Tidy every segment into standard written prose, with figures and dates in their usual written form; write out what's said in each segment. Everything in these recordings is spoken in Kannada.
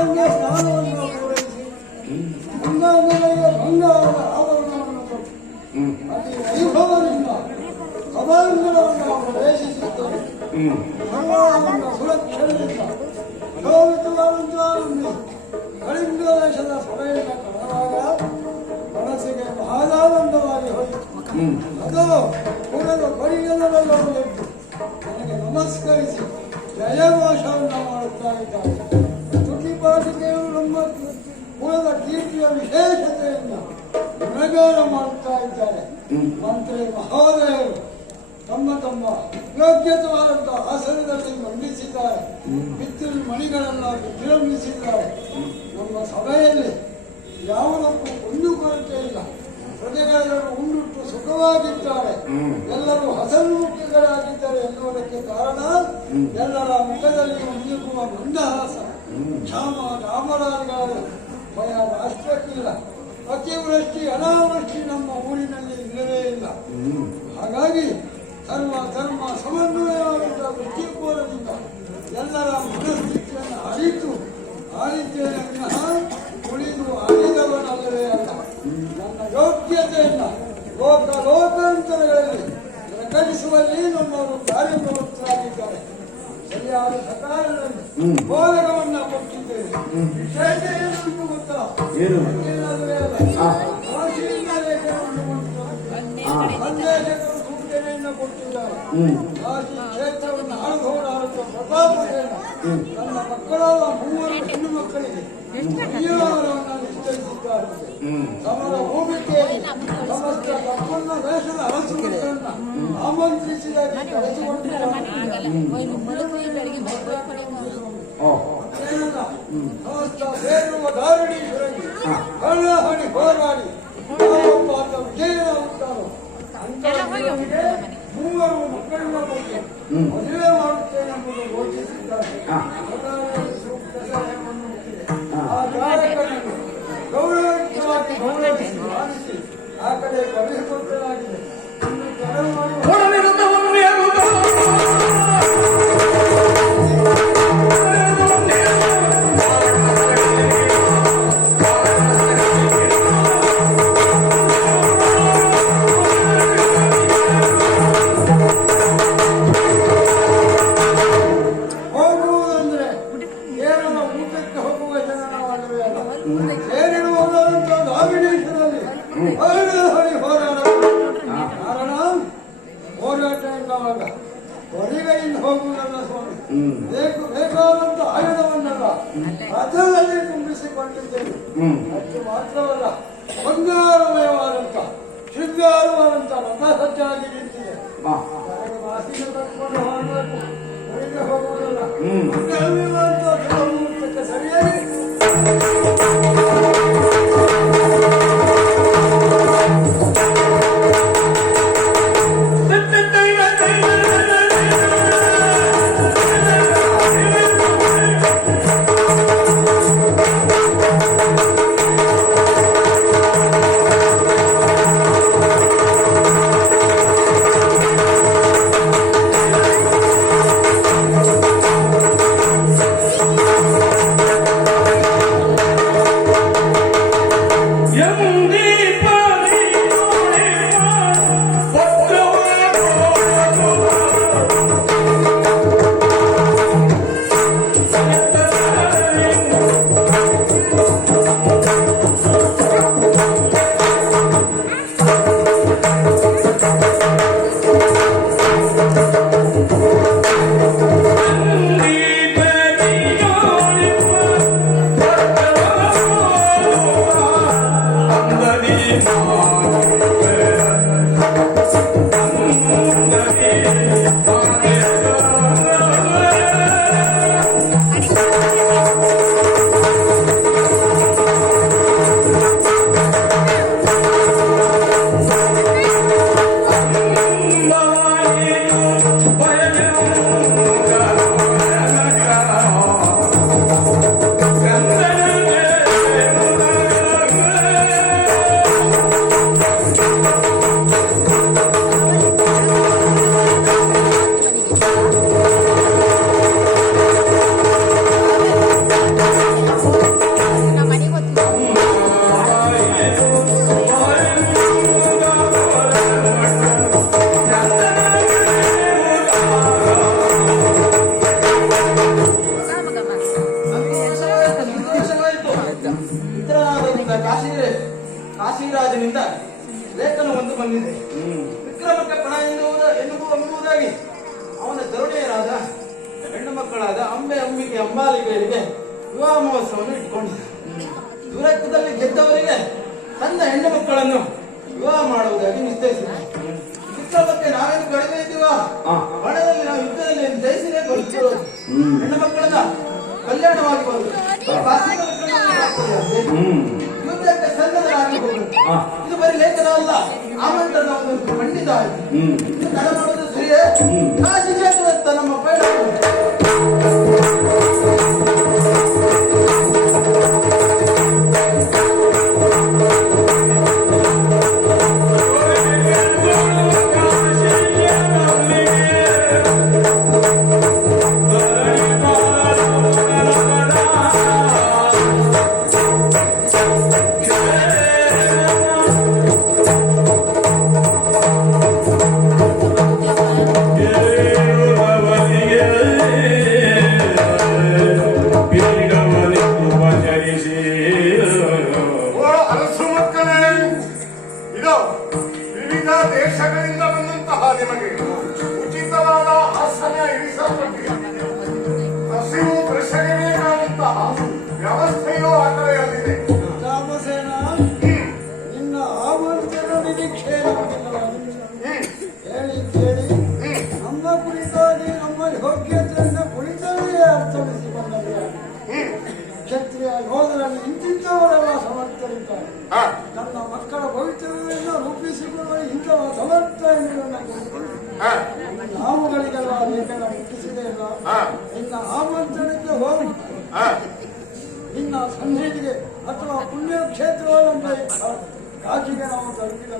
ಗಂಗಾಂಗ ಸ್ನಾನವನ್ನು ಪೂರೈಸಿ ಗಂಗಾಂಗಗಳಿಗೆ ಬಂಗಾರದ ಆಭರಣವನ್ನು ಕೊಟ್ಟು ಅತಿ ವೈಭವದಿಂದ ಸಭಾಂಗಣವನ್ನು ಪ್ರವೇಶಿಸುತ್ತದೆ. ಸರ್ವಾಂಗ ಸುರಕ್ಷಣೆಯಿಂದ ಅಲೋಕಿತವಾದಂತಹ ಕಳಿಂಗ ದೇಶದ ಸಭೆಯನ್ನು ಕಳೆದಾಗ ಮನಸ್ಸಿಗೆ ಮಹಾದಾನಂದವಾಗಿ ಹೋಯಿತು. ಅದು ಪುರದ ಪರಿಗಣನೆಗಳನ್ನು ಎದ್ದು ನನಗೆ ನಮಸ್ಕರಿಸಿ ಜಯಘೋಷವನ್ನು ಮಾಡುತ್ತಾ ಇದ್ದಾರೆ. ತುಟಿಪಾಟಿಕೆಯು ನಮ್ಮ ಕುಲದ ಕೀರ್ತಿಯ ವಿಶೇಷತೆಯನ್ನು ಗುಣಗಾನ ಮಾಡುತ್ತಾ ಇದ್ದಾರೆ. ಮಂತ್ರಿ ಮಹೋದಯರು ತಮ್ಮ ತಮ್ಮ ಯೋಗ್ಯತವಾದಂತಹ ಆಸನದಲ್ಲಿ ಮಂಡಿಸಿದ್ದಾರೆ. ಬಿತ್ತಲು ಮಣಿಗಳನ್ನು ವಿಜೃಂಭಿಸಿದ್ದಾರೆ. ನಮ್ಮ ಸಭೆಯಲ್ಲಿ ಯಾವುದಕ್ಕೂ ಕುಂದುಕೊರತೆ ಇಲ್ಲ. ಪ್ರಜೆಗಳೆಲ್ಲರೂ ಉಂಡುಟ್ಟು ಸುಖವಾಗಿದ್ದಾರೆ. ಎಲ್ಲರೂ ಹಸನ್ಮುಖಿಗಳಾಗಿದ್ದಾರೆ ಎನ್ನುವುದಕ್ಕೆ ಕಾರಣ ಎಲ್ಲರ ಮುಖದಲ್ಲಿ ಮುಳುಗುವ ಮಂದಹಾಸ. ಕ್ಷಾಮ ರಾಮರಾಜಗಳ ಭಯ ರಾಷ್ಟ್ರಕ್ಕಿಲ್ಲ. ಅತಿವೃಷ್ಟಿ ಅನಾವೃಷ್ಟಿ ನಮ್ಮ ಊರಿನಲ್ಲಿ ಇಲ್ಲವೇ ಇಲ್ಲ. ಹಾಗಾಗಿ ಧರ್ಮ ಧರ್ಮ ಸಮನ್ವಯವಾದಂತಹ ದೃಷ್ಟಿಕೋನದಿಂದ ಎಲ್ಲರ ಮನಸ್ಥಿತಿಯನ್ನು ಆಳಿದ್ದೇನೆ ವಿನಃ ಉಳಿದು ಆಳಿದವನಲ್ಲವೇ ಅಲ್ಲ. ನನ್ನ ಯೋಗ್ಯತೆಯನ್ನು ಲೋಕಾಂತರಗಳಲ್ಲಿ ಪ್ರಕಟಿಸುವಲ್ಲಿ ನಮ್ಮವರು ಕಾರ್ಯಪ್ರವೃತ್ತರಾಗಿದ್ದಾರೆ. ಸರಿಯಾದ ಸಕಾಲದಲ್ಲಿ ಬೋಧಕವನ್ನ ಕೊಟ್ಟಿದ್ದೇವೆ. ವಿಶೇಷ ಏನು ಗೊತ್ತಾ? ಕಾಶಿಯಿಂದ ಲೇಖನವನ್ನು ಕೊಟ್ಟಿದ್ದಾರೆ. ಸಂದೇಶಕರು ಸೂಚನೆಯನ್ನು ಕೊಟ್ಟಿದ್ದಾರೆ. ಕಾಶಿ ಕ್ಷೇತ್ರವನ್ನು ಆಳುವವರಾದ ಪ್ರತಾಪದೇವ ತನ್ನ ಮಕ್ಕಳಾದ 3 ಹೆಣ್ಣು ಮಕ್ಕಳಿಗೆ ಜೀವನವನ್ನು ನಿಶ್ಚಯಿಸಿದ್ದಾರೆ. ಸಮರ ಭೂಮಿಕೆಯಲ್ಲಿ ಸಮಸ್ತ ತಪ್ಪನ್ನ ದೇಶದ ಅರಸುಗಳನ್ನು ಆಮಂತ್ರಿಸಿದಾಗಿ ಕಳಿಸಿಕೊಂಡಿದ್ದಾರೆ. ಸಮಸ್ತ ಸೇರುವ ಧಾರಣೀಶ್ವರರಿಗೆ ಹಣಿ ಹೋರಾಡಿ ವಿಜಯನಾಗುತ್ತಾರೋ ಅಂತವರಿಗೆ 3 ಮಕ್ಕಳನ್ನ ಕೊಟ್ಟು ಮದುವೆ ಮಾಡುತ್ತೇನೆ ಎಂಬುದು ಘೋಷಿಸಿದ್ದಾರೆ. ಆ ಕಾರ್ಯಕ್ರಮವನ್ನು ಗೌರವಯುತವಾಗಿ ಗೌರವಿಸಿ ಆಲಿಸಿ ಆ ಕಡೆ ಕರೆಸಿಕೊಟ್ಟಲಾಗಿದೆ. ಹೊರಗೈಯಿಂದ ಹೋಗುವುದಲ್ಲ ಸ್ವಾಮಿ, ಬೇಕಾದಂತ ಆಯುಧವನ್ನಲ್ಲ ರಥದಲ್ಲಿ ತುಂಬಿಸಿಕೊಂಡಿದ್ದೇವೆ. ಅಷ್ಟು ಮಾತ್ರವಲ್ಲ, ಬಂಗಾರಮಯವಾದಂತ ಶೃಂಗಾರವಾದಂತ ರಥ ಸಜ್ಜಾಗಿ ನಿಂತಿದೆ. ಮಾಸಿಗೆ ಕಟ್ಕೊಂಡು ಹೋಗಬೇಕು, ಹೊರಗೆ ಹೋಗುವುದಲ್ಲ. ಸರಿಯಾಗಿ ಕಾಶಿರಾಜನಿಂದ ಲೇಖನವೊಂದು ಬಂದಿದೆ. ವಿಕ್ರಮಕ್ಕೆ ಪಣ ಎಂಬುದಾಗಿ ಅವನ ತರುಣಿಯರಾದ ಹೆಣ್ಣು ಮಕ್ಕಳಾದ ಅಂಬಿಕೆ ಅಂಬಾಲಿಕೆಯರಿಗೆ ವಿವಾಹ ಮಹೋತ್ಸವವನ್ನು ಇಟ್ಕೊಂಡಿದ್ದ. ದುರಕ್ಕದಲ್ಲಿ ಗೆದ್ದವರಿಗೆ ತನ್ನ ಹೆಣ್ಣು ಮಕ್ಕಳನ್ನು ವಿವಾಹ ಮಾಡುವುದಾಗಿ ನಿಶ್ಚಯಿಸಿದ. ವಿಕ್ರಮಕ್ಕೆ ನಾವೇನು ಕಡಿಮೆ ಇದ್ದೀವ, ಹಣದಲ್ಲಿ ನಾವು ಯುದ್ಧದಲ್ಲಿ ಜಯಿಸಿನೇ ಬರುತ್ತಿರೋದು. ಹೆಣ್ಣು ಮಕ್ಕಳನ್ನ ಕಲ್ಯಾಣವಾಗಿ ಬರುವುದು, ಯುದ್ಧಕ್ಕೆ ಸನ್ನದ್ಧರಾಗಿ ಹೋಗುವುದು. ಇದು ಬರೀ ಲೇಖನ ಅಲ್ಲ, ಆಮಂತ್ರಣ ಒಂದು ಖಂಡಿತ ಆಯ್ತು. ಇದು ತಡ ಮಾಡೋದು ಸರಿಯೇ? ಕಾಶಿಜೇಶ್ವರತ್ತ ನಮ್ಮ ಪೈಡ ದೇಶಗಳಿಂದ ಬಂದಂತಹ ನಿಮಗೆ ಉಚಿತವಾದ ಆಸನ ಇರಿಸಲ್ಪಟ್ಟಿದೆ. ಹಸಿವು ಕೃಷಿಗೆಬೇಕಾದಂತಹ ವ್ಯವಸ್ಥೆಯೂ ಆ ಕಡೆಯಲ್ಲಿದೆ. ನಿನ್ನ ಆಮಂತ್ರಣ ನಿರೀಕ್ಷೆ ಹೇಳಿ ಕೇಳಿ ನಮ್ಮ ಕುರಿತಾಗಿ ನಮ್ಮ ಯೋಗ್ಯತೆಯನ್ನು ಕುರಿತಲ್ಲೇ ಅರ್ಥವಿಸಿಕೊಂಡರೆ ಕ್ಷತ್ರಿಯ ಯೋಧರಲ್ಲಿ ಇಂತಿಂತವರೆಲ್ಲ ಸಮರ್ಥರಿದ್ದಾರೆ. ನನ್ನ ಮಕ್ಕಳ ಭವಿಷ್ಯವನ್ನು ರೂಪಿಸಿಕೊಳ್ಳುವ ಇಂತಹ ಸಮರ್ಥ ನಾವುಗಳಿಗೆಲ್ಲ ಲೇಖನ ಮುಟ್ಟಿಸಿದೆ ಇಲ್ಲ. ನಿನ್ನ ಆಮಂತ್ರಣಕ್ಕೆ ಹೋಗಿ ನಿನ್ನ ಸನ್ನಿಧಿಗೆ ಅಥವಾ ಪುಣ್ಯಕ್ಷೇತ್ರಗಳಂತೆ ಕಾಶಿಗೆ ನಾವು ತಲುಪಿದ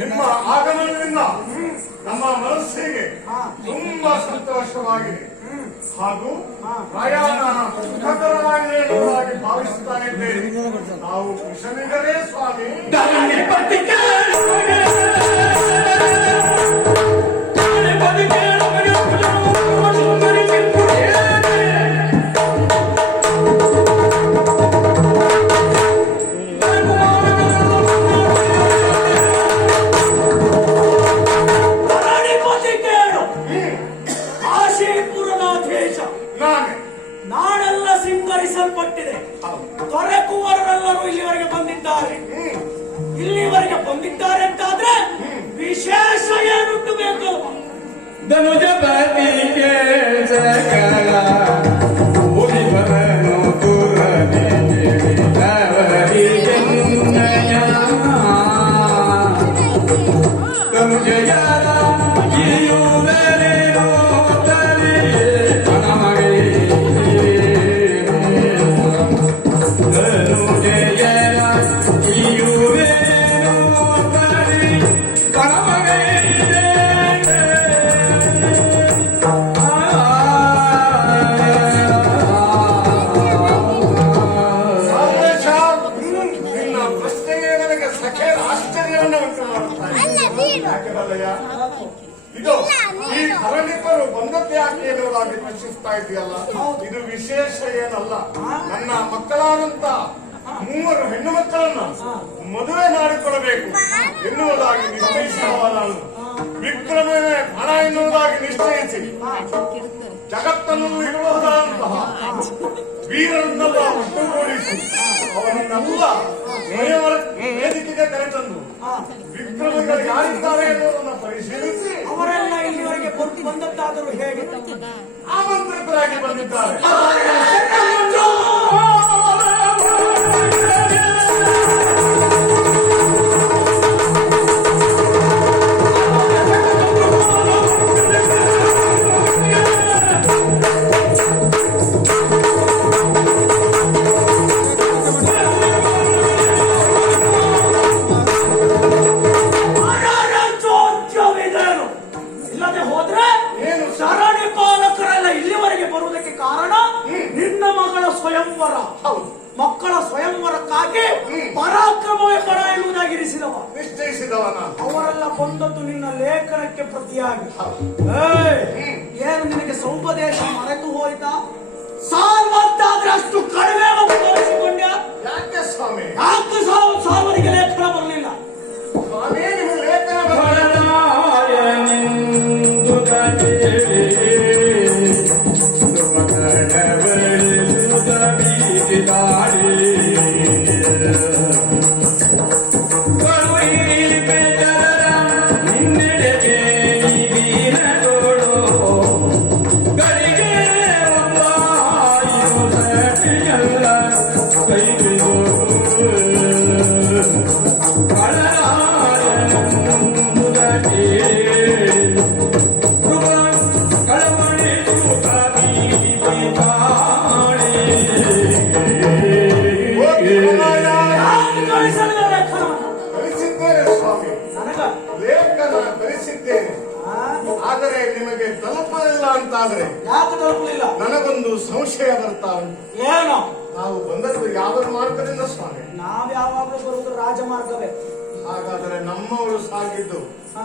ನಿಮ್ಮ ಆಗಮನದಿಂದ ನಮ್ಮ ಮನಸ್ಸಿಗೆ ತುಂಬಾ ಸಂತೋಷವಾಗಿದೆ ಹಾಗೂ ಪ್ರಯಾಣ ಸುಖಕರವಾಗಿದೆ ಎನ್ನುವುದಾಗಿ ಭಾವಿಸುತ್ತಾ ಇದ್ದೇನೆ. ನಾವು ಕುಶಲಿಗರೇ ಸ್ವಾಮಿ. ನಾಳೆಲ್ಲ ಸಿಂಗರಿಸಲ್ಪಟ್ಟಿದೆ. ದೊರೆಕುವವರೆಲ್ಲರೂ ಇಲ್ಲಿವರೆಗೆ ಬಂದಿದ್ದಾರೆ. ಇಲ್ಲಿವರೆಗೆ ಬಂದಿದ್ದಾರೆ ಅಂತಾದ್ರೆ ವಿಶೇಷ ಏನುಂಟು ಬೇಕು? ಧನುಜ ಬದಿಗೆ ಸಕಲ ಉಳಿವರನು ಧನುಜಯಾರ ಇದು ಈ ಧರಣಿಕರು ಬಂದದ್ದೇ ಯಾಕೆ ಎನ್ನುವುದಾಗಿ ಪ್ರಶ್ನಿಸ್ತಾ ಇದೆಯಲ್ಲ. ಇದು ವಿಶೇಷ ಏನಲ್ಲ. ನನ್ನ ಮಕ್ಕಳಾದಂತ 3 ಹೆಣ್ಣು ಮಕ್ಕಳನ್ನ ಮದುವೆ ಮಾಡಿಕೊಡಬೇಕು ಎನ್ನುವುದಾಗಿ ನಿಶ್ಚಯಿಸಿರುವ ನಾನು ವಿಕ್ರಮವೇ ಹಣ ಎನ್ನುವುದಾಗಿ ನಿಶ್ಚಯಿಸಿ ಜಗತ್ತನ್ನು ಇರಬಹುದಾದಂತಹ ವೀರರನ್ನೆಲ್ಲ ಒಟ್ಟುಗೂಡಿಸಿ ಅವರನ್ನೆಲ್ಲ ಸ್ವಯಂವರ ವೇದಿಕೆಗೆ ಕರೆತಂದು ವಿಕ್ರಮಿಗಳು ಯಾರಿದ್ದಾರೆ ಎನ್ನುವುದನ್ನು ಪರಿಶೀಲಿಸಿ ಅವರೆಲ್ಲ ಇಲ್ಲಿವರೆಗೆ ಬಂದದ್ದಾದರೂ ಹೇಗೆ? ಆಮಂತ್ರಿತರಾಗಿ ಬಂದಿದ್ದಾರೆ. ಇಲ್ಲದೆ ಹೋದ್ರೆ ಸರಣಿ ಪಾಲಕರೆಲ್ಲ ಇಲ್ಲಿವರೆಗೆ ಬರುವುದಕ್ಕೆ ಕಾರಣ ನಿನ್ನ ಮಗಳ ಸ್ವಯಂವರ. ಮಕ್ಕಳ ಸ್ವಯಂವರಕ್ಕಾಗಿ ಪರಾಕ್ರಮವೇ ಪರ ಎನ್ನುವುದಾಗಿರಿಸಿದವ, ನಿಶ್ಚಯಿಸಿದವನ. ಅವರೆಲ್ಲ ಬಂದದ್ದು ನಿನ್ನ ಲೇಖನಕ್ಕೆ ಪ್ರತಿಯಾಗಿ. ಏನು ನಿನಗೆ ಸೌಪದೇಶ ಮರೆತು ಹೋಯ್ತಾ? ಸಾಲ್ವತ್ತಾದ್ರೆ ಅಷ್ಟು ಕಡಿಮೆ ತೋರಿಸಿಕೊಂಡ್ಯ? ಯಾಕೆ ಸ್ವಾಮಿ? ಯಾಕೆ ಸಾಲ್ವರಿಗೆ ಲೇಖನ ಬರಲಿಲ್ಲ? ಸ್ವಾಮಿ ನಿಮಗೆ ಲೇಖನ ಬರಲಿಲ್ಲ. ಆದರೆ ನಿಮಗೆ ತಲುಪಲಿಲ್ಲ ಅಂತಾದ್ರೆ ಯಾಕೆ ತಲುಪಲಿಲ್ಲ? ನನಗೊಂದು ಸಂಶಯ ಬರ್ತಾ ಉಂಟು. ಏನು? ನಾವು ಬಂದದ್ದು ಯಾವ ಮಾರ್ಗದಿಂದ ಸ್ವಾಮಿ? ನಾವ್ಯಾವಾಗಲೂ ಬರುವುದು ರಾಜಮಾರ್ಗವೇ. ಹಾಗಾದರೆ ನಮ್ಮವರು ಸಾಗಿದ್ದು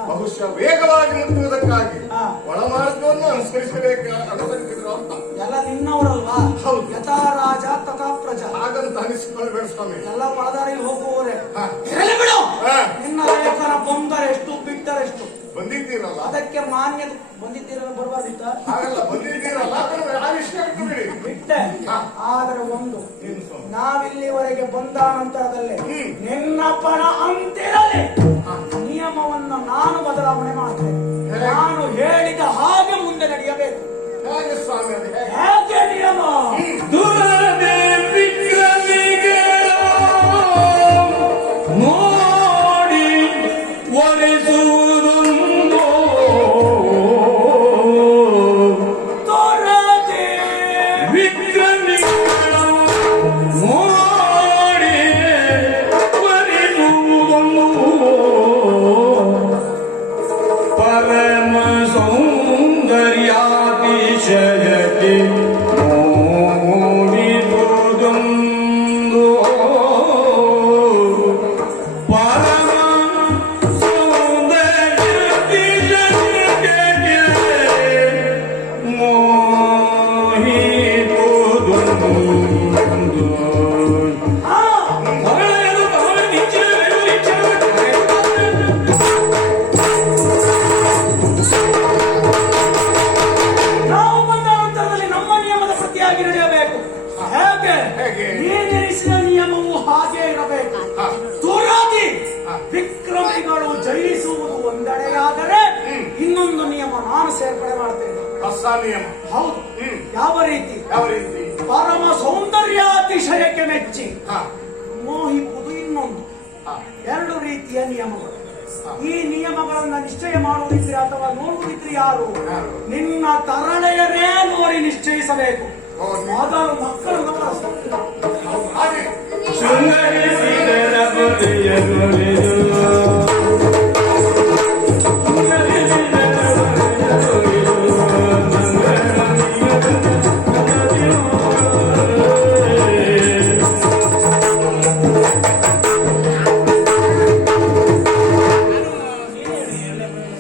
ಬಹುಶಃ ವೇಗವಾಗಿ ಮುಟ್ಟುವುದಕ್ಕಾಗಿ ಒಳ ಮಾರ್ಗವನ್ನು ಅನುಸರಿಸಿದ್ರು ಅಂತ. ಎಲ್ಲ ನಿನ್ನವರಲ್ವಾ? ಹೌದು. ಯಥಾ ರಾಜ ತಥಾ ಪ್ರಜಾ ಹಾಗಂತ ಅನಿಸಿಕೊಳ್ಬೇಡ ಸ್ವಾಮಿ. ಎಲ್ಲ ಒಳದಾರಿಗೆ ಹೋಗುವವರೇ. ಇರಲಿ ಬಿಡು. ನಿನ್ನ ಲೇಖನ ಬಂದರೆಷ್ಟು ಬಿಟ್ಟರೆಷ್ಟು ಬಂದಿದ್ದೀರಲ್ಲ, ಅದಕ್ಕೆ ಮಾನ್ಯತೆ ಬಂದಿದ್ದೀರಲ್ಲ. ಬರಬಾರ್ದಿತ್ತ? ಹಾಗಲ್ಲ, ಬಂದಿದ್ದೀರಲ್ಲ ಆ ವಿಷಯ ಬಿಟ್ಟೆ. ಆದರೆ ಒಂದು, ನಾವಿಲ್ಲಿವರೆಗೆ ಬಂದ ನಂತರದಲ್ಲೇ ನಿನ್ನ ಪಣ ಅಂತಿರಲಿ ನಿಯಮವನ್ನು ನಾನು ಬದಲಾವಣೆ ಮಾಡ್ತೇನೆ. ನಾನು ಹೇಳಿದ ಹಾಗೆ ಮುಂದೆ ನಡೆಯಬೇಕು. ಹೇಗೆ ಸ್ವಾಮಿ? ಅದು ಹೇಗೆ ನಿಯಮ? ನೋಡಿ ಒರೆಸುವುದೊಂದು ತೋರದೆ ವಿಕ್ರಮಿಗಳ ನೋಡಿ ಒರೆಸುವುದೊಂದು ಪರಮ ಸೌಂದರ್ಯಾತಿಶಯಕ್ಕೆ ಮೋಹಿಸುವುದೊಂದು ಪರಮ ಸೌಂದರ್ಯಾತಿಶಯಕ್ಕೆ ಮೋಹಿಸುವುದೊಂದು. ಹೊರಳೆದು ಬಹಳ ನಿಚ್ಚಳವೆಂದು ಇಚ್ಛೆಪಟ್ಟರೆ ನಾವು ಬಂದ ನಂತರದಲ್ಲಿ ನಮ್ಮ ನಿಯಮದ ಪ್ರತಿಯಾಗಿ ನಡೆಯಬೇಕು. ಹೇಗೆ? ಹೇಗೆ? ನೀನಿರಿಸಿದ ನಿಯಮವು ಹಾಗೆ ಇರಬೇಕು. ತುರಾದಿ ವಿಕ್ರಮಿಗಳು ಜಯಿಸುವುದು ಒಂದೆಡೆಯಾದರೆ ಇನ್ನೊಂದು ನಿಯಮ ನಾನು ಸೇರ್ಪಡೆ ಮಾಡ್ತೇನೆ. ಹೊಸ ನಿಯಮ. ಹೌದು. ಯಾವ ರೀತಿ? ಯಾವ ರೀತಿ? ಪರಮ ಸೌಂದರ್ಯಾತಿಶಯಕ್ಕೆ ಮೆಚ್ಚಿ ಹಾ, ಮೋಹಿಸುವುದು ಇನ್ನೊಂದು. ಹಾ, ಎರಡು ರೀತಿಯ ನಿಯಮಗಳು. ಈ ನಿಯಮಗಳನ್ನ ನಿಶ್ಚಯ ಮಾಡುವುದಿದ್ರೆ ಅಥವಾ ನೋಡುವುದಿದ್ರೆ ಯಾರು? ನಿನ್ನ ತರಳೆಯರೇ ನೋಡಿ ನಿಶ್ಚಯಿಸಬೇಕು. ಮೊದಲು ಮಕ್ಕಳು ಹಾಗೆ ಶೃಂಗರಿಸಿದರ ಬಗೆಯ ಬಗೆಯು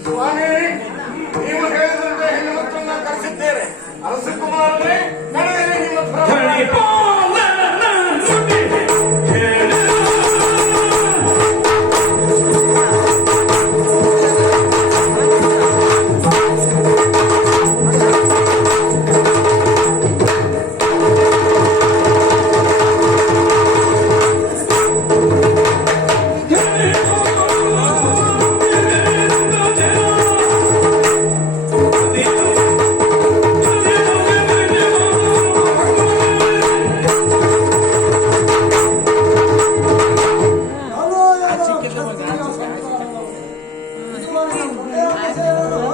ಸ್ವಾಮಿ, ನೀವು ಹೇಳಿದಂತೆ ಹೆಣ್ಣು ಮಕ್ಕಳನ್ನ ಕರೆಸಿದ್ದೇನೆ. ಅರಸಕುಮಾರರೇ, ನಡೆದರೆ ನಿಮ್ಮ ಪ್ರಭಾವ. ಮುಂದೆ ಹೋಗಿ ಸೇರೋಣ.